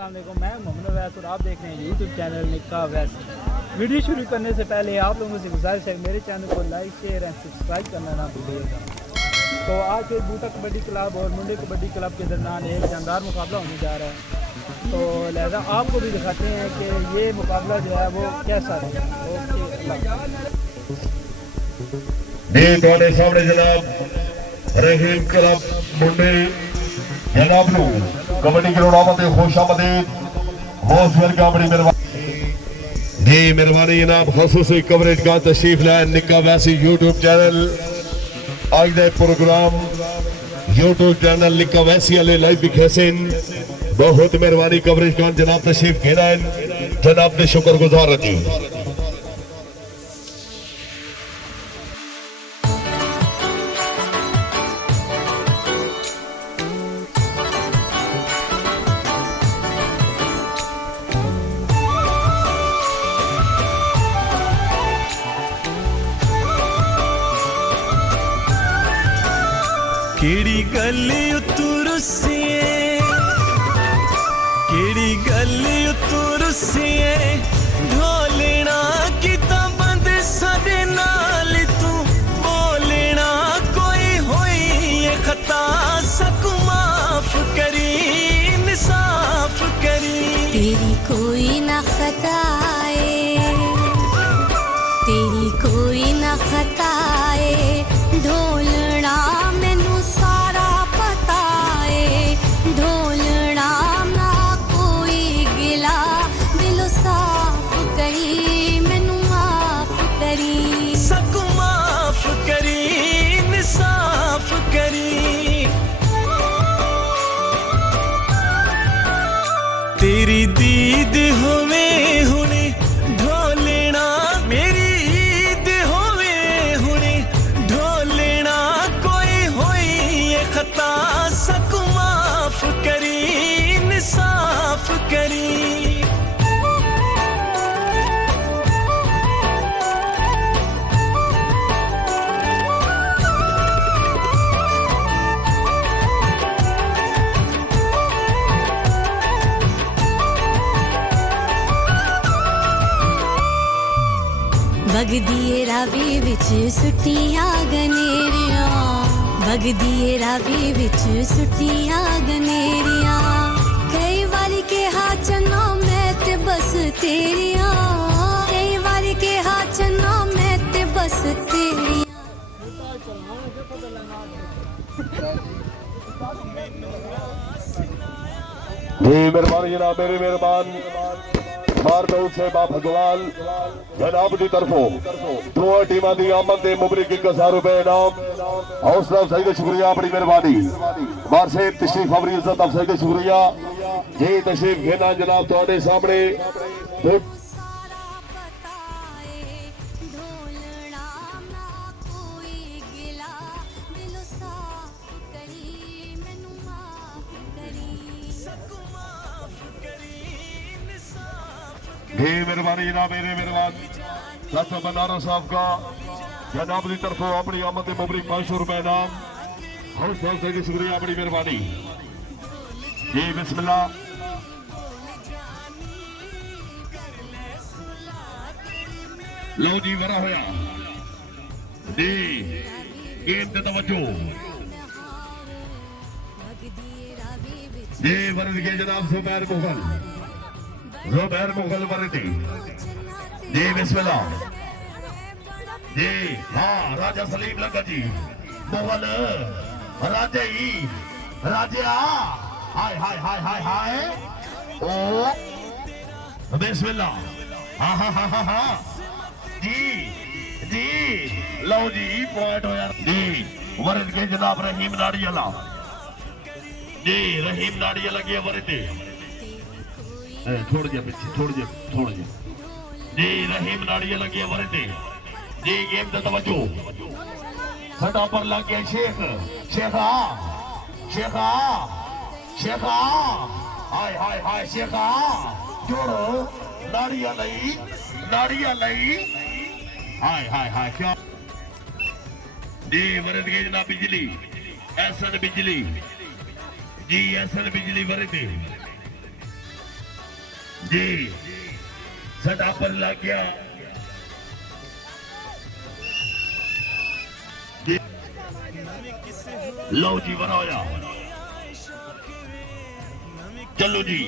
अस्सलामुअलैकुम, मैं मोहम्मद अवैस और आप देख रहे हैं यूट्यूब चैनल निक्का अवैस। वीडियो शुरू करने से पहले आप लोगों से गुजारिश है मेरे चैनल को लाइक शेयर एंड सब्सक्राइब करना ना भूलिएगा। तो आज के बूटा कबड्डी क्लब और मुंडे कबड्डी क्लब के दरमियान एक शानदार मुकाबला होने जा रहा है, तो लिहाजा आपको भी दिखाते हैं कि ये मुकाबला जो है वो कैसा है। ओके, सामने जनाब रहीम क्लब मुंडे जनाब नो कबड्डी ग्राउंड में खुश आमदीद बहुत वेलकम बड़ी मेहरबानी जी मेहरबानी जनाब खसूसी कवरेज का तशरीफ लाए निक्का वैसी यूट्यूब चैनल आज दे प्रोग्राम यूट्यूब चैनल निक्का वैसी वाले लाइव दिखेसन बहुत मेहरबानी कवरेज का जनाब तशरीफ घेरा जनाब ने शुक्रगुजार जी। केड़ी गली उतुरसिए केड़ी गली उतुरसिए ढोलना किता बंद सदे नाल तू बोलना कोई होई ये खता सकू माफ करी इंसाफ करी तेरी कोई ना खताए तेरी कोई ना खताए ढोलना तेरी दीद होवे हुने ढोलना मेरी ईद होवे हुने ढोलना कोई होई ये खता सकू माफ करी इंसाफ करी बगदिए रावी विच सुटियां गनेरियां बगदिए रावी विच सुटियां गनेरियां कई बारी के हाथ चन्ना मैं ते बस तेरियां कई बारी के हाथ चन्ना मैं ते बस तेरियां जी मेहरबानी जनाब मेरे मेहरबान मारदौ से बा भगवान जनाब की तरफों दो टीमां दी आमद दे मुबरिक 1000 रुपए इनाम हौसला अफजाई दे शुक्रिया बड़ी मेहरबानी बार से तशरीफ आवरी इज्जत अफजाई दे शुक्रिया जी तशरीफ घेना जनाब तुहाडे सामने मेहरबानी जनाब मेरे मेहरबान लाता बनारा साहब का जनाब की तरफों अपनी आमद मुबरिक 500 रुपए इनाम हौसला अफजाई शुक्रिया बड़ी मेहरबानी जी बिस्मिल्लाह लो जी वरा होया जी गेम ते तवज्जो जी वरद के जनाब जुबैर मुगल जी बिस्मिल्लाह जी हाँ राजा सलीम लगा जी मुगल राजे ही राजे हाय हाय हाय हाय हाय ओ बिस्मिल्लाह हाँ हाँ हाँ हाँ हाँ जी जी लो जी पॉइंट हो यार जी वरद के जनाब रहीम नाड़ियाला जी रहीम नाड़ियाला के वरद छोड़ दिया पीछे छोड़ दिया जी रहीम नाड़िया लगी वरदे जी गेम दा तवज्जो सटा पर लग गया शेखा हाय हाय हाय शेखा जोड़ो नाड़िया लई हाय हाय हाय क्या जी वरद के जनाब बिजली एहसन बिजली जी एहसन बिजली वरदे जी सटा पर लग गया जी। लो जी बनाया चलो जी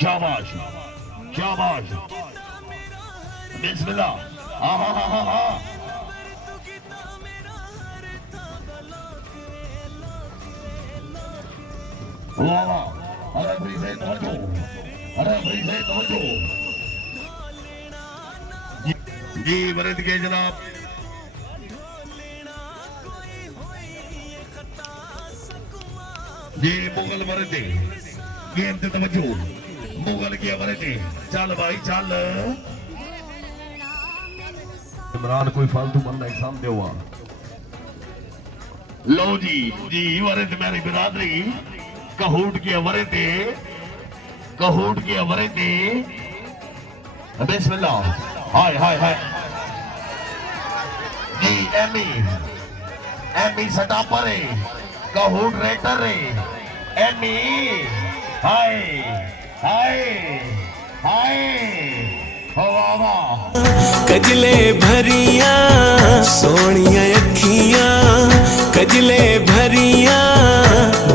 शाबाश शाबाश बिस्मिल्लाह हाँ हाँ हाँ हाँ हाँ वाह वाह अरे भाई से तवज्जो अरे भाई से तवज्जो जी वरिद के जनाब जी मुगल वरिद गेम ते तवज्जो मुगल के वरिद चल भाई चल इमरान कोई फालतू बंदा एग्जाम दे हुआ लो जी वरिद मेरी बिरादरी कहूट के अवरे थे बिस्मिल्लाह हाय हाय हाय जी एमी सटा पर कहूट रेटर एमी हाय हाय हाय हो वाह कजले भरिया सोनिया अखियां कजले भरिया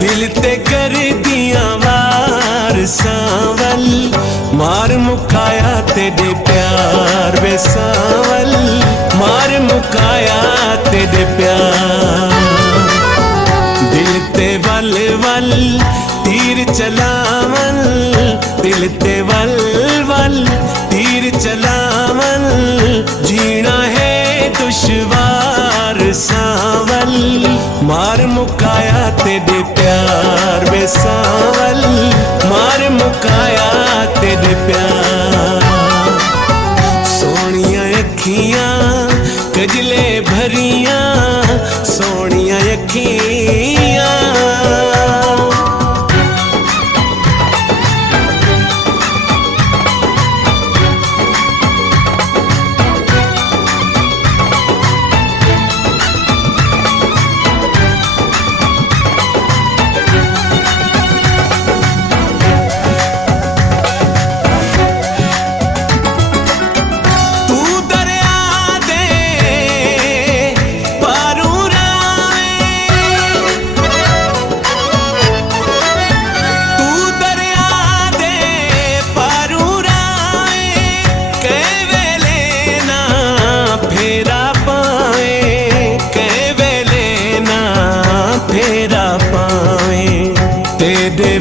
दिल ते कर दिया वार सावल मार मुकाया तेरे प्यार वे सावल मार मुकाया तेरे प्यार दिल ते वल वल तीर चलावल दिल ते वल वल तीर चलावल जीना है दुश्वार सावल मार मुकाया तेरे प्यार वे सावल मार मुकाया तेरे प्यार सोनिया अखियां कजले भरिया सोनिया अखियां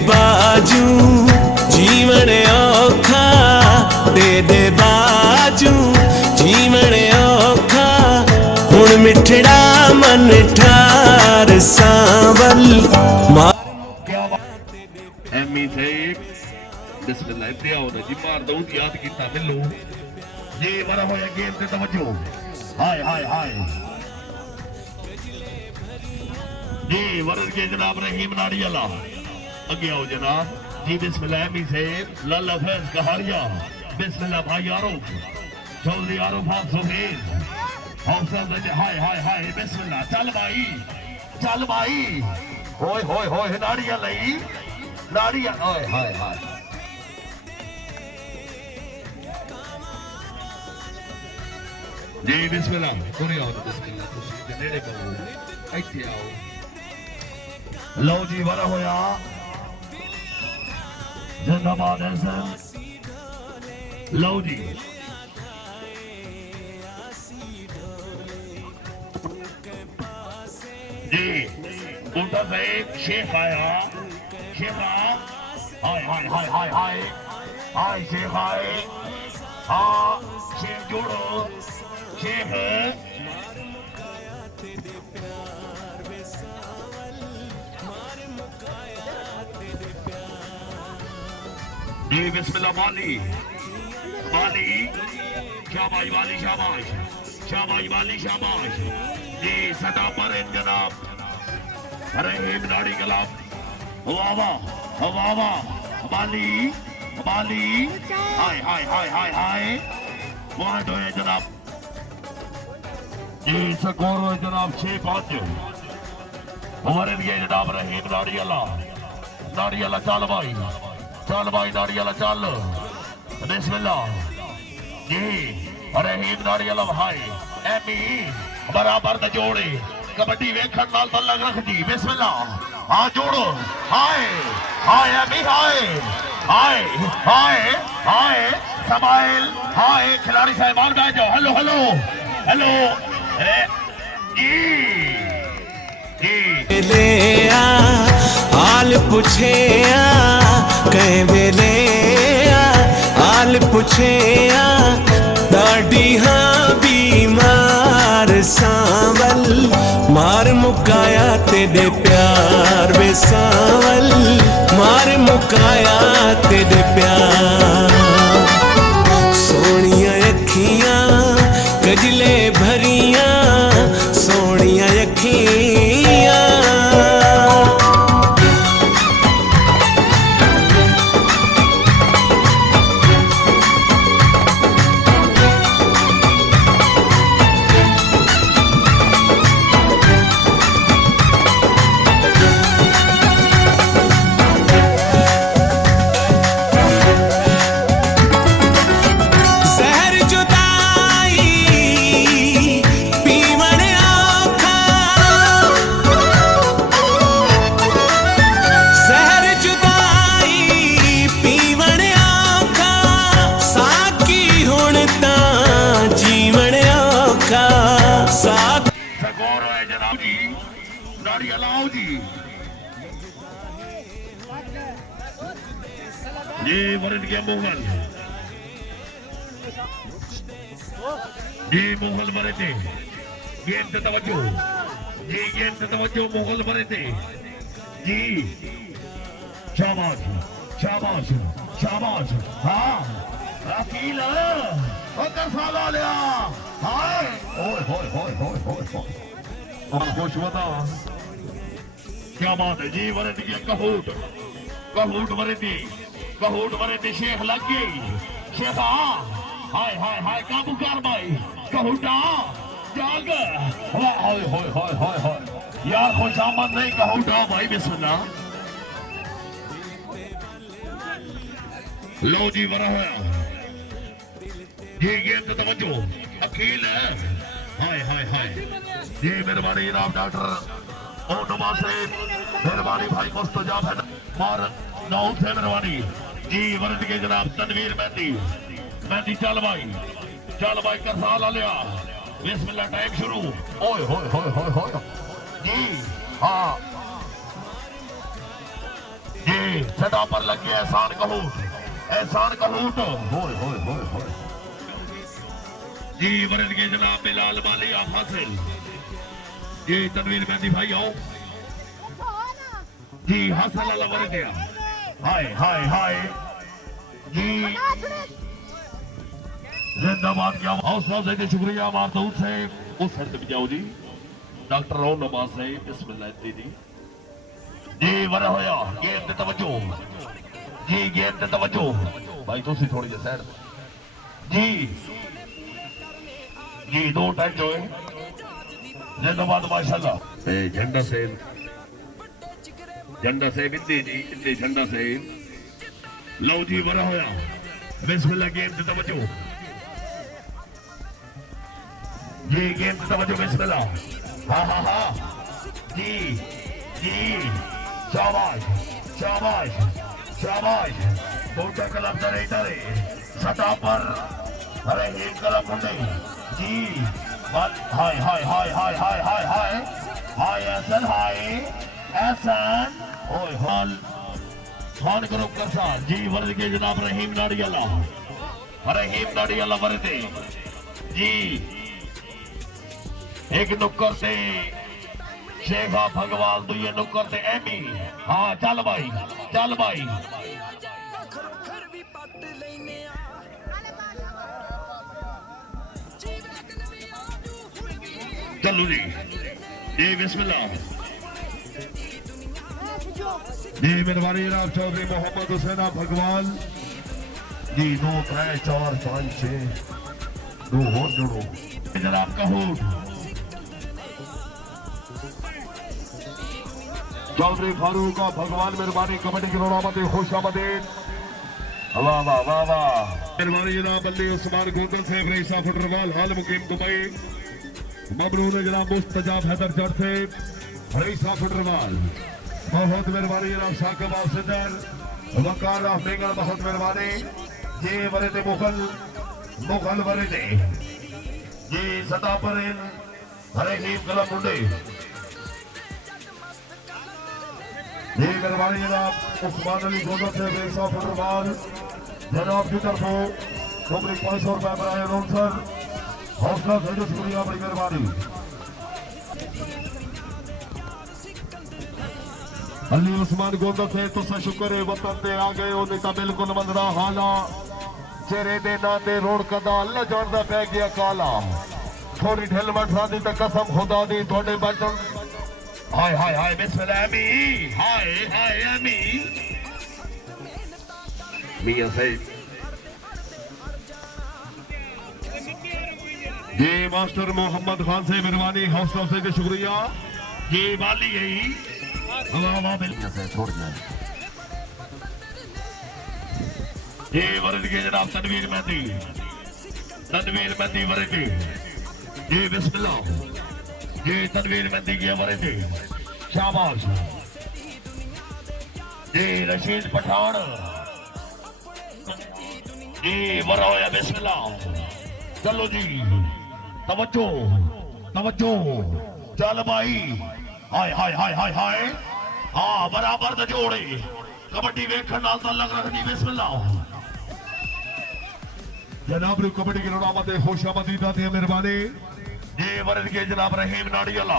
बाजू जीवन औखा दे बाजू जीवन औखा हुण मिठड़ा मन ठार सावल एमी से बिस्मिल्लाह ते आओ ना जी मार दो याद कीता मिलो जी बड़ा होया गेम ते तवज्जो हाय हाय हाय जी वरद के जनाब रहीम नाड़ियाला आगे आओ जनाब जी बिस्मिल्लाह एमी से लाला फैज कहारिया बिस्मिल्लाह भाई आरोफ चौधरी आरोफ आप सुहेल हौसला हाय हाय हाय बिस्मिल्लाह चल भाई होय होय होय नाड़िया लई नाड़िया हाय हाय हाय जी बिस्मिल्लाह पूरे आओ बिस्मिल्लाह तुसी नेड़े करो ਇੱਥੇ आओ लो जी वाला होया जिंदाबाद हसन लो जी जी बूटा साहेब शेख आया शेखा हाय हाय हाय हाय हाय हाय शेख आए हाँ शेख जोड़ो शेख जी बिस्मिल्लाह वाली शाबाश वाली शाबाश वाली शाबाश जी सदा पर जनाब रहीम नाड़ी गलाब वाह वाली हाय हाय हाय हाय हाय पॉइंट होए जनाब जी स्कोर होए जनाब 6-5 हमारे लिए जनाब रहीम नाड़ी अल्लाह चल भाई चल भाई नाड़ी वाला चल बिस्मिल्लाह जी रहीम नाड़ी वाला भाई एमी बराबर द जोड़े कबड्डी वेखण नाल तल्लक रख जी बिस्मिल्लाह हाँ जोड़ो हाय हाय एमी हाय हाय हाय हाय समाइल हाय खिलाड़ी साहबान बैठ जाओ हेलो हेलो हेलो जी ले आ हाल पूछे कहीं वेले हाल पूछे दाढ़ी हाँ बीमार सांवल मार मुकाया तेरे प्यार वे सांवल मार मुकाया तेरे प्यार सोनिया अखियां कजले भरियां सोनिया अखियां ये वरद के मुगल ये मुगल मरे थे गेम से तवज्जो ये गेम से तवज्जो मुगल मरे थे जी शाबाश शाबाश शाबाश हाँ रकील उधर साला लिया हाय ओए होए होए होए होए और खुश बता क्या बात है जी वरद के कहूट मरे थी शेख लग गई शेखा हाय हाय हाय काबू कर भाई कहूटा जाग हाय हाय हाय हाय हाय यार खुश आमद नहीं कहूटा भाई बिस्मिल्लाह लो जी वरा ये गेम तो तवज्जो अकील है हाय हाय हाय ये मेहरबानी जनाब डॉक्टर ओ नवाज साहब मेहरबानी भाई मुस्तजाब है और नौ से मेहरबानी जी वरद के जनाब तनवीर मेहंदी चल भाई करसाल लिया बिस्मिल्लाह टाइम शुरू ओए होए होए होए होए जी हाँ जी सदा पर लगे एहसान कहूट होए होए होए होए जी वरद के जनाब बिलाल मालिया हासिल जी तनवीर मेहंदी भाई आओ जी हासिल अल्लाह वरद गया हाय हाय हाय जी जिंदाबाद क्या हौसला से शुक्रिया मारदूद से उस साइड पे जाओ जी डॉक्टर रो नवाज से बिस्मिल्लाह जी जी वरा होया गेम ते तवज्जो जी गेम ते तवज्जो भाई तुसी थोड़ी जी साइड जी दो टाइम जो है जिंदाबाद माशाल्लाह ए झंडा से इतनी झंडा से लो जी वरा होया बिस्मिल्लाह गेम ते तवज्जो जी गेम ते तवज्जो बिस्मिल्लाह हाँ हाँ हाँ जी शाबाश शाबाश शाबाश छोटा कलम डरे सटा पर अरे एक कलम मुंडे जी हाय हाय हाय हाय हाय हाय हाय हाय एहसान ओए हाल खान ग्रुप करसान जी वर्द के जनाब रहीम नाड़ियाला वर्दे जी एक नुक्कर से शेखा भगवान दुए नुक्कर से एमी हाँ चल भाई चलो जी बिस्मिल्लाह जी मेहरबानी जनाब चौधरी मोहम्मद हुसैन भगवान जी 2 3 4 5 6 दो हो जोड़ो जनाब कहूट चौधरी फारूक भगवान मेहरबानी कबड्डी की रोड़ामती खुशामदीद वाह वाह वाह वाह मेहरबानी जनाब अली उस्मान गोंदल से रेसा फुटरवाल हाल मुकीम दुबई ममनून जनाब मुस्तजाब हैदर जट से रेसा फुटरवाल बहुत मेहरबानी जनाब साकिब सिद्दर वकार मेंगल बहुत मेहरबानी ये वरेदे मुगल वरेदे ये सदा पर हरे नीम कलम मुंडे ये मेहरबानी जनाब उस्मान अली गोदर से रेसा फुटरवाल जनाब की तरफ रुपये 500 रुपए बनाए रोन सर हौसला से शुक्रिया बड़ी मेहरबानी अली उस्मान गोदर से तुसा शुक्र है वतन दे आ गए उन्हें तो बिल्कुल मंदरा हाला चेहरे दे ना दे रोड कदा अल्लाह जानदा पै गया काला थोड़ी ढिल मठा दी तो कसम खुदा दी थोड़े बचन हाय हाय हाय बिस्मिल्लाह अमी हाय हाय अमी मियां साहब ये मास्टर मोहम्मद खान से मेहरबानी हौसला से शुक्रिया ये वाली यही से छोड़ जाए ये वर्द के जनाब तनवीर मेहंदी वर्द ये बिस्मिल्लाह ये तनवीर मेहंदी की वर्द शाबाश ये रशीद पठान ये वरोया बिस्मिल्लाह चलो जी तवज्जो तवज्जो चल भाई हाय हाय हाय हाय हाय हाँ बराबर द जोड़े कबड्डी वेखण नाल ताल्लुक रखनी बिस्मिल्लाह जनाब रू कबड्डी की रोड़ामत खुशामदी दाते मेहरबानी ये वरद के जनाब रहीम नाड़ियाला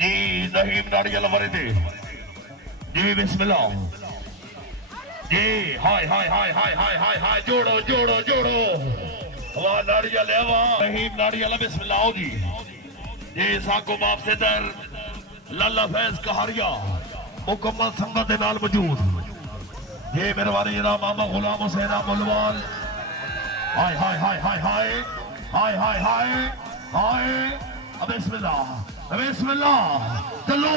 जी रहीम नाड़ियाला वरद जी बिस्मिल्लाह जी हाय हाय हाय हाय हाय हाय हाय जोड़ो जोड़ो जोड़ो वाह नाड़ियाला वाह रहीम नाड़ियाला बिस्मिल्लाह आओ जी ये साको बाप से दर लाला फैज कहारिया मुकम्मल संगत के नाल मौजूद ये मेहरबानी जनाब मामा गुलाम हुसैन मुलवाल हाय हाय हाय हाय हाय हाय हाय हाय हाय बिस्मिल्लाह बिस्मिल्लाह चलो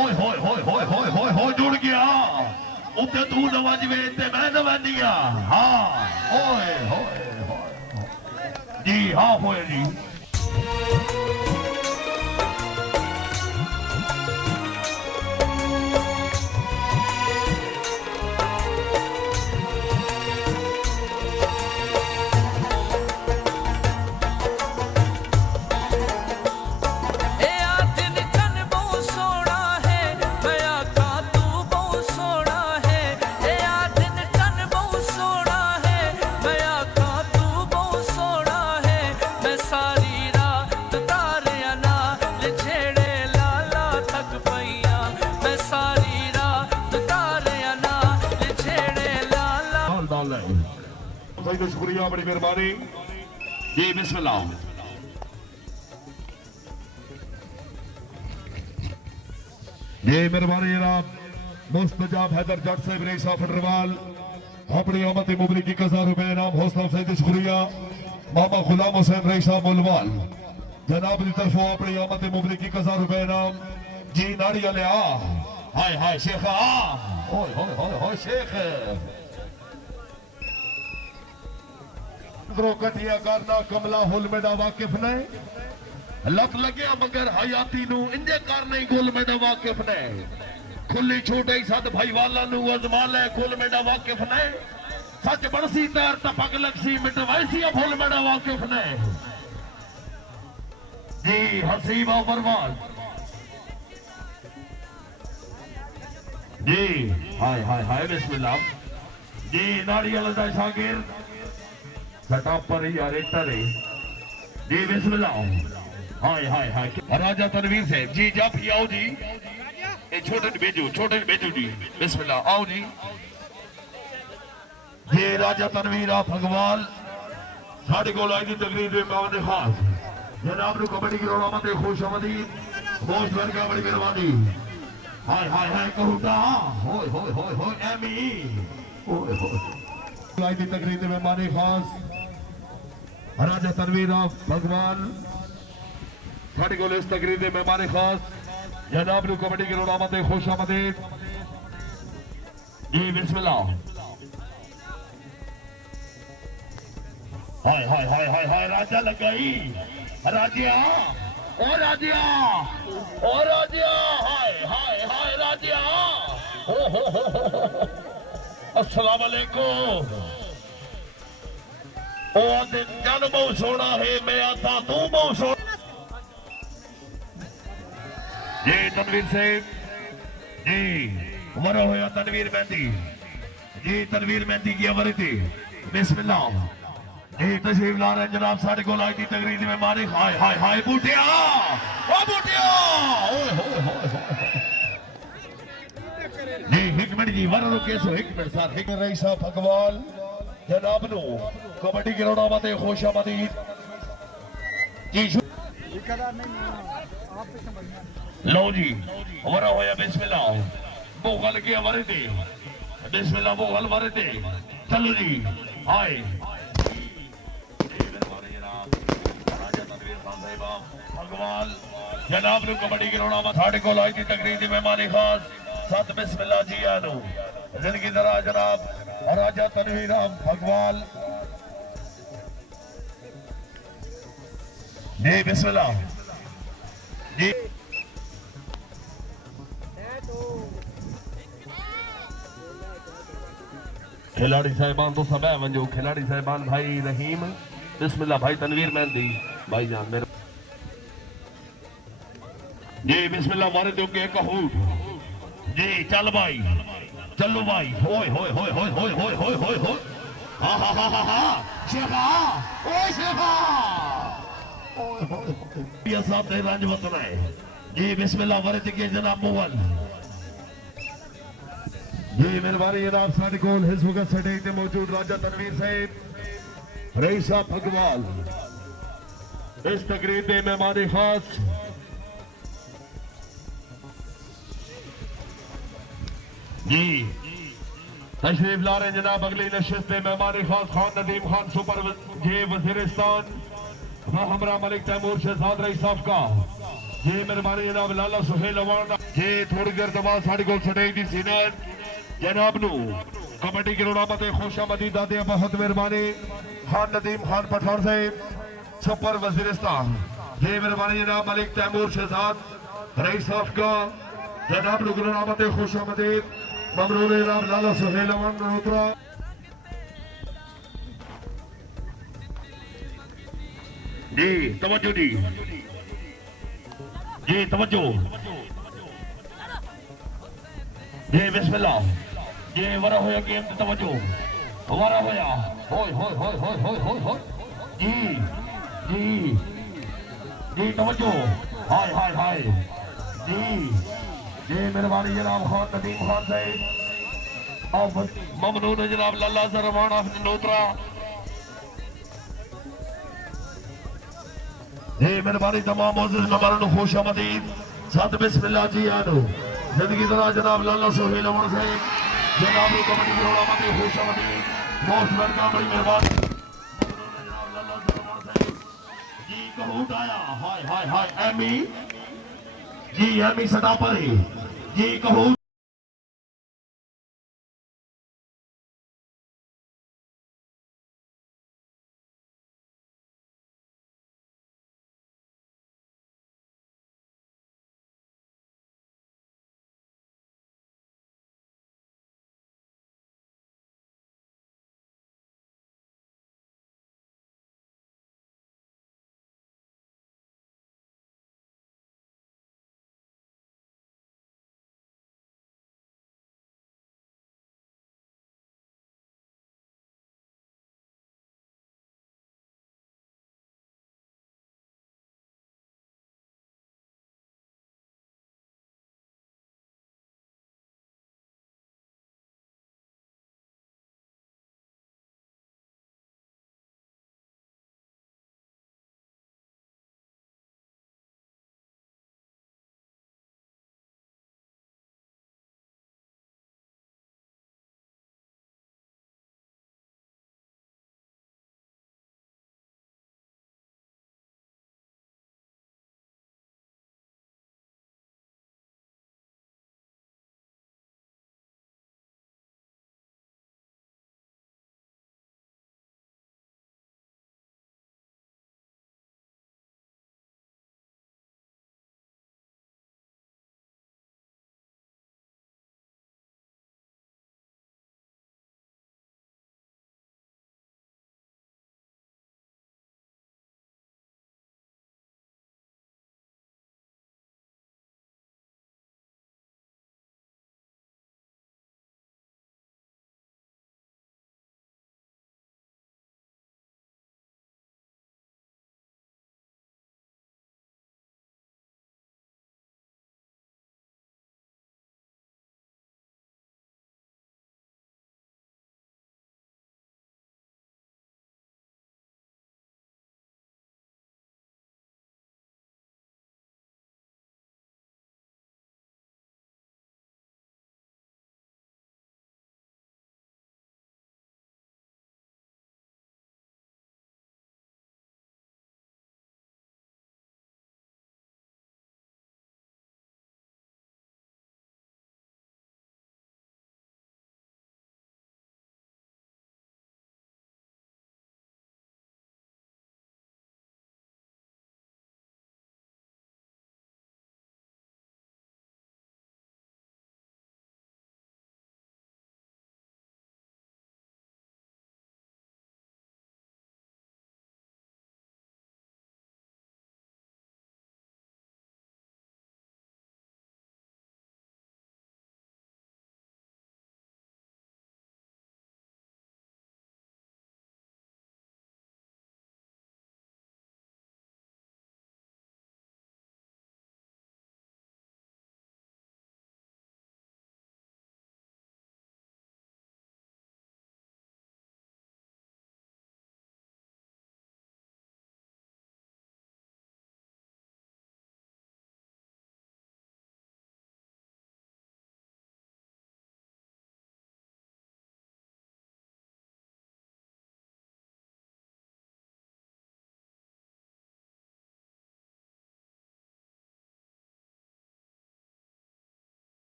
ओए होए होए होए होए होए होए जुड़ गया उत्ते तू नवाजवे ते मैं नवाजिया हाँ ओए होए जी हाँ होए जी शुक्रिया बड़ी मेहरबानी जी बिस्मिल्लाह ये मेहरबानी जनाब मुस्तजाब हैदर जट साहब रेसा फटरवाल अपनी आमद मुबली की 1000 रुपए नाम हौसला से शुक्रिया मामा गुलाम हुसैन रेसा मुलवाल जनाब की तरफ अपनी आमद मुबली की 1000 रुपए नाम जी नाड़िया ले हाय हाय शेख ओए होए होए होए शेख कटिया करना कमला हुल मेरा वाकिफ ने लक लगे मगर हयाती नु इंजे करने गुल मेरा वाकिफ ने खुली छोटे सद भाई वाला नु अजमा ले गुल मेरा वाकिफ ने सच बरसी तैर टपक लगसी मिटवाईसी फुल मेरा वाकिफ ने जी हसीबा बर्बाद जी हाय हाय हाय बिस्मिल्लाह जी नारियल दा शागिर सटा पर यार टरे जी बिस्मिल्लाह हाय हाय हाय राजा तनवीर साहब जी जा भी आओ जी ये छोटे भेजो जी बिस्मिल्लाह आओ जी ये राजा तनवीर भगवान साढ़े को लाई दी तकरीर में पावन खास जनाब नु कबड्डी की रोड़ामत खुशामदीद बहुत वर्गा बड़ी मेहरबानी हाय हाय हाय कहूटा होय होय होय होय एमी होय होय लाई दी तकरीर में माने खास राजा तनवीर भगवान साड़ी को इस तकरीर में मेहमान खास जनाब नु कबड्डी ग्राउंड आमदे खुश आमदीद जी बिस्मिल्लाह हाय हाय हाय हाय हाय राजा लगाई राजिया ओ राजिया ओ राजिया हाय हाय हाय राजिया हो अस्सलाम वालेकुम ओ दिन जन बहुत सोना है मैं आता तू बहुत सोना जी तनवीर सिंह जी उमर होया तनवीर मेहंदी जी तनवीर मेहंदी की अमर थी बिस्मिल्लाह जी तशरीफ ला रहे हैं जनाब साढ़े को लाई थी तकरीर में मारे हाय हाय हाय बूटिया ओ बूटिया जी एक मिनट जी वर रुके सो एक मिनट सर एक रईस साहब अकबाल जनाब नु कबड्डी ग्राउंड आमदे खुश आमदीद जी लो जी वरा होया बिस्मिल्लाह बोगल के हमारे थे बिस्मिल्लाह बोगल हमारे थे चलो जी हाय भगवान जनाब नु कबड्डी ग्राउंड में साढ़े को लाई थी तकरीर दी मेहमानी खास सत बिस्मिल्लाह जी आनो जिंदगी दरा जनाब और राजा तनवीर भगवान जी बिस्मिल्लाह जी खिलाड़ी साहिबान तो सब है वंजो खिलाड़ी साहिबान भाई रहीम बिस्मिल्लाह भाई तनवीर मेहंदी भाई जान मेरे जी बिस्मिल्लाह मारे दो के कहूट जी चल भाई चलो भाई होय होय होय होय होय होय होय होय होय हा हा हा हा हा शेखा ओए शेखा ओए होय ये साहब ने रंज वतन है जी बिस्मिल्लाह मारे के जनाब मुगल जी मेहरबानी जनाब साढ़े कोल इस वक्त सटे ते मौजूद राजा तनवीर साहब रईस साहब भगवाल इस तकरीर के मेहमान खास जी तशरीफ ला रहे जनाब अगली नशिस्त में मेहमान खास खान नदीम खान सुपर जे वजीरिस्तान व हमरा मलिक तैमूर शहजाद रईस साहब का ये मेहरबानी जनाब लाला सुहेल अवान ये थोड़ी देर तो बाद साढ़े कोल सटे दी सीनियर जनाब नु कबड्डी ग्राउंड आमदे खुश आमदीद दादे बहुत मेहरबानी खान नदीम खान पठान साहब सुपर वजीरिस्तान ये मेहरबानी जनाब मलिक तैमूर शहजाद रईस साहब का जनाब नु ग्राउंड आमदे खुश आमदीद ममनून जनाब लाला सुहेल अवान मल्होत्रा जी तवज्जो जी तवज्जो जी बिस्मिल्लाह ये वरा होया गेम ते तवज्जो वरा होया होय होय होय होय होय होय होय जी जी जी तवज्जो हाय हाय हाय जी ये मेहरबानी जनाब खान नदीम खान साहब और ममनून जनाब लाला सरमान आफ्न नोत्रा ये मेहरबानी तमाम मौजूद मेहमानों खुश आमदीद साथ बिस्मिल्लाह जी आनो जिंदगी दरा जनाब लाला सुहेल अमर साहब जनाब कबड्डी ग्राउंड आमदे खुश आमदीद बहुत वेलकम बड़ी मेहरबानी जनाब लाला सरमान साहब जी कहूट आया हाय हाय हाय एमी जी एमी सदा पर जी कहूट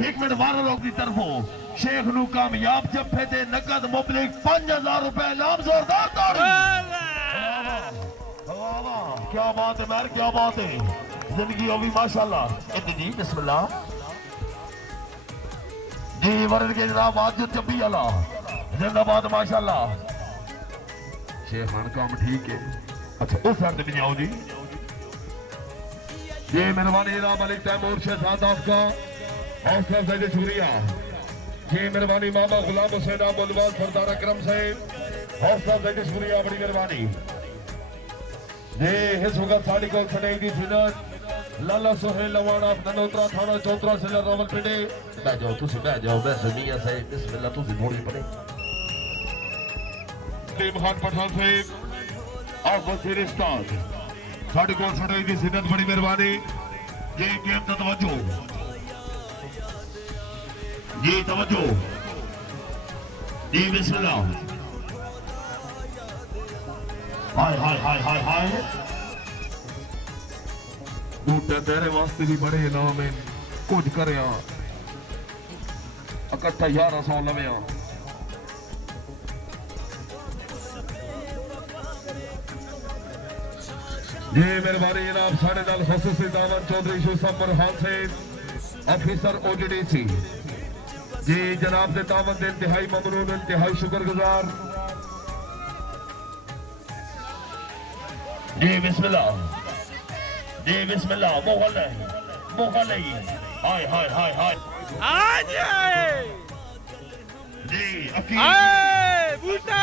हिकमत वारों की तरफों शेख नू कामयाब जफे ते नकद मुबलिक 5000 रुपए नाम जोरदार ताड़ी। क्या बात है मैर, क्या बात है, जिंदगी होगी माशाल्लाह। जी बिस्मिल्लाह जी वरद के जनाब आज जो चब्बी अला जिंदाबाद माशाल्लाह। शेख खान काम ठीक है। अच्छा उस साइड पे जाओ जी। ये मेहरबानी जनाब मलिक तैमूर शहजाद आपका हौसला अफजाई शुक्रिया। ये मेहरबानी मामा गुलाम हुसैन अहमद सरदार अकरम साहब हौसला अफजाई शुक्रिया, बड़ी मेहरबानी। ये इस वक्त साड़ी को खड़े दी जिन्नत लाला सोहेल लवाना ननोत्रा थाना चौतरा से रावलपिंडी। बैठ जाओ तुसी, बैठ जाओ वैसे मियां साहब बिस्मिल्लाह तुसी थोड़ी पड़े। खान पठान साहब और वजीर उस्ताद साड़ी को खड़े दी जिन्नत, बड़ी मेहरबानी। ये गेम का तवज्जो जी, तवज्जो जी बिस्मिल्लाह। हाय हाय हाय हाय हाय बूटे तेरे वास्ते भी बड़े इनाम है, कुछ कर इकट्ठा 1100 लविया। जी मेहरबानी जनाब साढ़े नाल खसूसी दामन चौधरी शूसा बुरहान से ऑफिसर OGDC जी जनाब से दावत दे इंतहाई ममनून, इंतहाई शुक्रगुजार। जी बिस्मिल्लाह जी बिस्मिल्लाह। मोहल हाय हाय हाय हाय आज जी अकील बूटा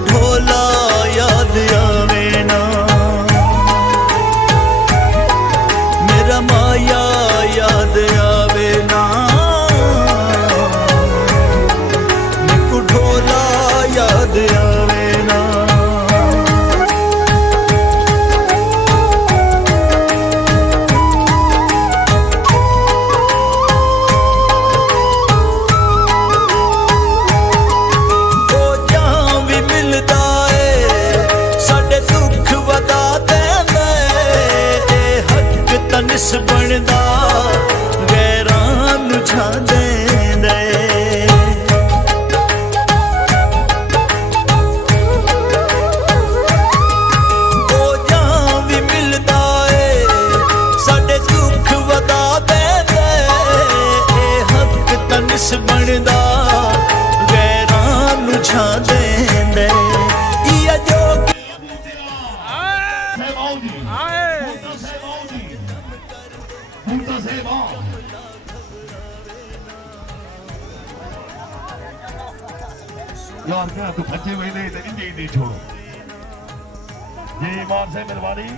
ढोला याद आवे ना, मेरा माया याद आवे ना, मेको ढोला याद आवे ना। निस बनदा गैरां नू छा देंदे, ओ जां भी मिलदा ए साडे दुख वदा देंदे, ए हक तां निस बनदा गैरां नू छा देंदे। इया जो यार क्या तू बच्चे महीने नहीं छोड़ो। ये ईमान से मेहरबानी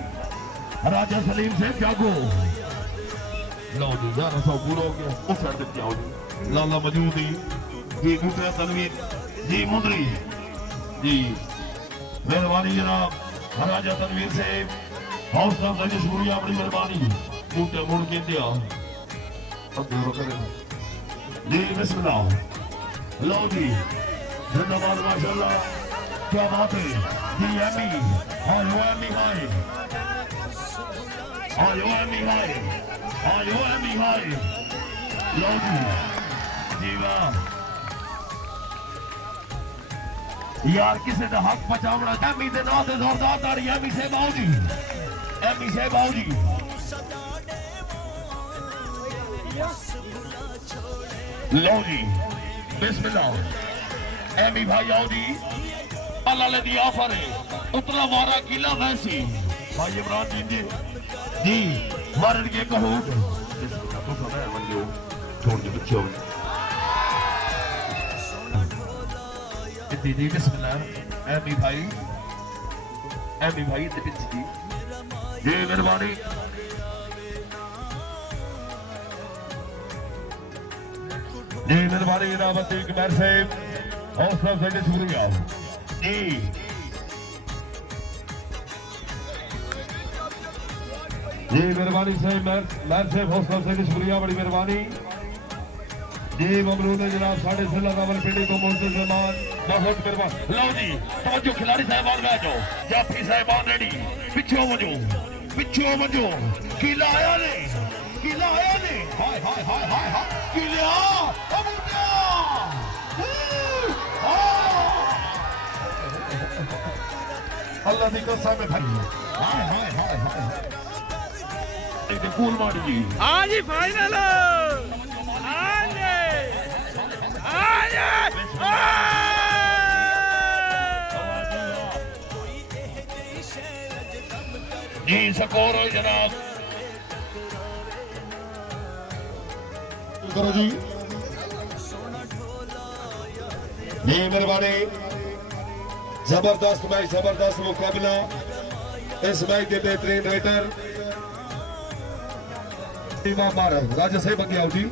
राजा सलीम से जागो। लो जी 1100 पूरा हो गया। उस साइड पे जाओ जी। लाला मजूदी जी गुजरा तनवीर जी मुंदरी जी मेहरबानी जनाब राजा तनवीर से हौसला अफजाई शुक्रिया, बड़ी मेहरबानी। बूटे मुड़ के दिया जी बिस्मिल्लाह। लो जी जिंदाबाद माशाल्लाह, क्या बात है जी। एमी हाय हो एमी हाय हाय हो एमी हाय हाय हो एमी हाय। लो जी वाह यार किसी का हक बचावना। एमी के नाम से जोरदार ताड़ी। एमी से बाऊ जी, एमी से बाऊ जी। लो जी बिस्मिल्लाह। एमी भाई आओ जी, अल्लाह दी ऑफर है उतला वारा किला वैसी। भाई इमरान जी मारन के कहो तो समय मंजो छोड़ के बच्चों इतनी जी बिस्मिल्लाह। एमी भाई इतने पिछ जी जी मेहरबानी। जी मेहरबानी जनाब अतीक मैर से हौसला से शुक्रिया जी जी मेहरबानी से मैर से हौसला से शुक्रिया बड़ी मेहरबानी जी ममनून है जनाब साढ़े सिला रावल पिंडी को मोहसिन रहमान बहुत मेहरबान लो जी तवज्जो खिलाड़ी साहबान आ जाओ जाफी साहबान रेडी पिछो वजो किला आया ने हाय हाय हाय हाय हाय किला अबूजा अल्लाह दी कसम है भाई हाय हाय हाय हाय एक कूल मार जी हाँ जी फाइनल जी स्कोर हो जनाब करो जी मेहरबानी जबरदस्त मैच जबरदस्त मुकाबला इस मैच के बेहतरीन राइटर राजा साहिब अगे आओ जी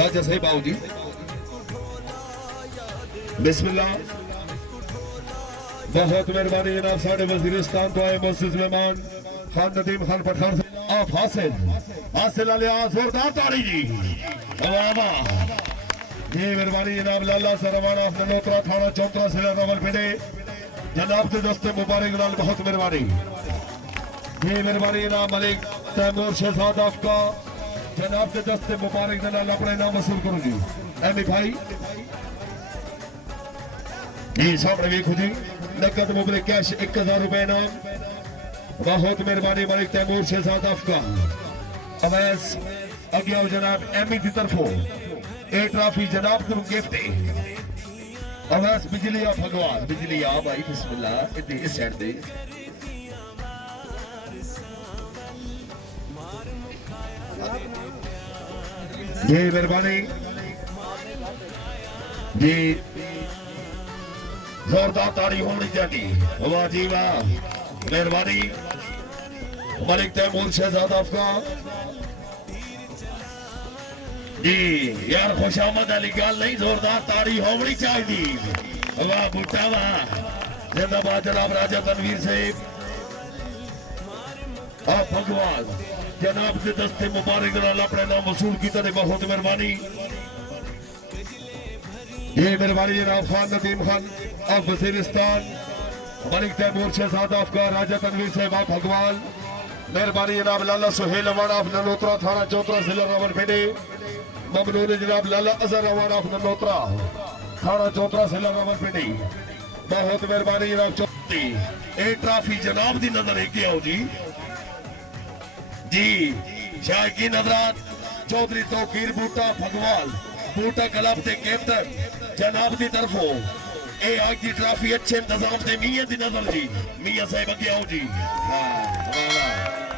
राजा साहिब आओ जी बिस्मिल्लाह बहुत मेहरबानी जनाब साढ़े वजीरिस्तान तो आए मोअज़्ज़िज़ मेहमान खान नदीम खान पठान आप हासिल आलिया जोरदार ताड़ी जी वाह वाह ये मेहरबानी जनाब लाला सरवाना ननोत्रा थाना चौतरा जिला रावलपिंडी जनाब के दोस्ते मुबारक लाल बहुत मेहरबानी ये मेहरबानी जनाब मलिक तैमूर शहजाद आपका जनाब के दोस्ते मुबारक लाल अपने नाम वसूल करो जी एमी भाई जी सामने देखो जी नकद मुबलिक कैश 1000 रुपए नाम बहुत मेहरबानी मलिक तैमूर शहजाद आपका अवैस अगिया जनाब एमी की तरफों ए ट्रॉफी जनाब को गिफ्ट है अवैस बिजली आ भगवान बिजली आ भाई बिस्मिल्लाह इस साइड दे जी मेहरबानी जी जोरदार ताड़ी होनी चाहिए वाह जी वाह मेहरबानी मलिक तैमूर शहजाद आपका जी यार खुशामद अली गल नहीं जोरदार ताड़ी होनी चाहिए वाह बूटा वाह जिंदाबाद जनाब राजा तनवीर साहब आप भगवान जनाब के दस्ते मुबारक अपने नाम वसूल की तरह बहुत मेहरबानी ये मेहरबानी जनाब खान नदीम खान ऑफ वजीरिस्तान मलिक तैमूर शहजाद आपका राजा तनवीर साहब आप भगवान मेहरबानी जनाब लाला सुहेल अवान ऑफ ननोत्रा थाना चौतरा जिला रावलपिंडी ममनून जनाब लाला अजहर अवान ऑफ ननोत्रा थाना चौतरा जिला रावलपिंडी बहुत मेहरबानी जनाब चौथी ए ट्रॉफी जनाब दी नजर है क्या हो जी शायकीन हज़रात चौधरी तौकीर बूटा भगवान बूटा क्लब के कैप्टन जनाब की तरफों ए आज की ट्रॉफी अच्छे इंतजाम से मियां दी नजर जी मियां साहब अगे आओ जी हाँ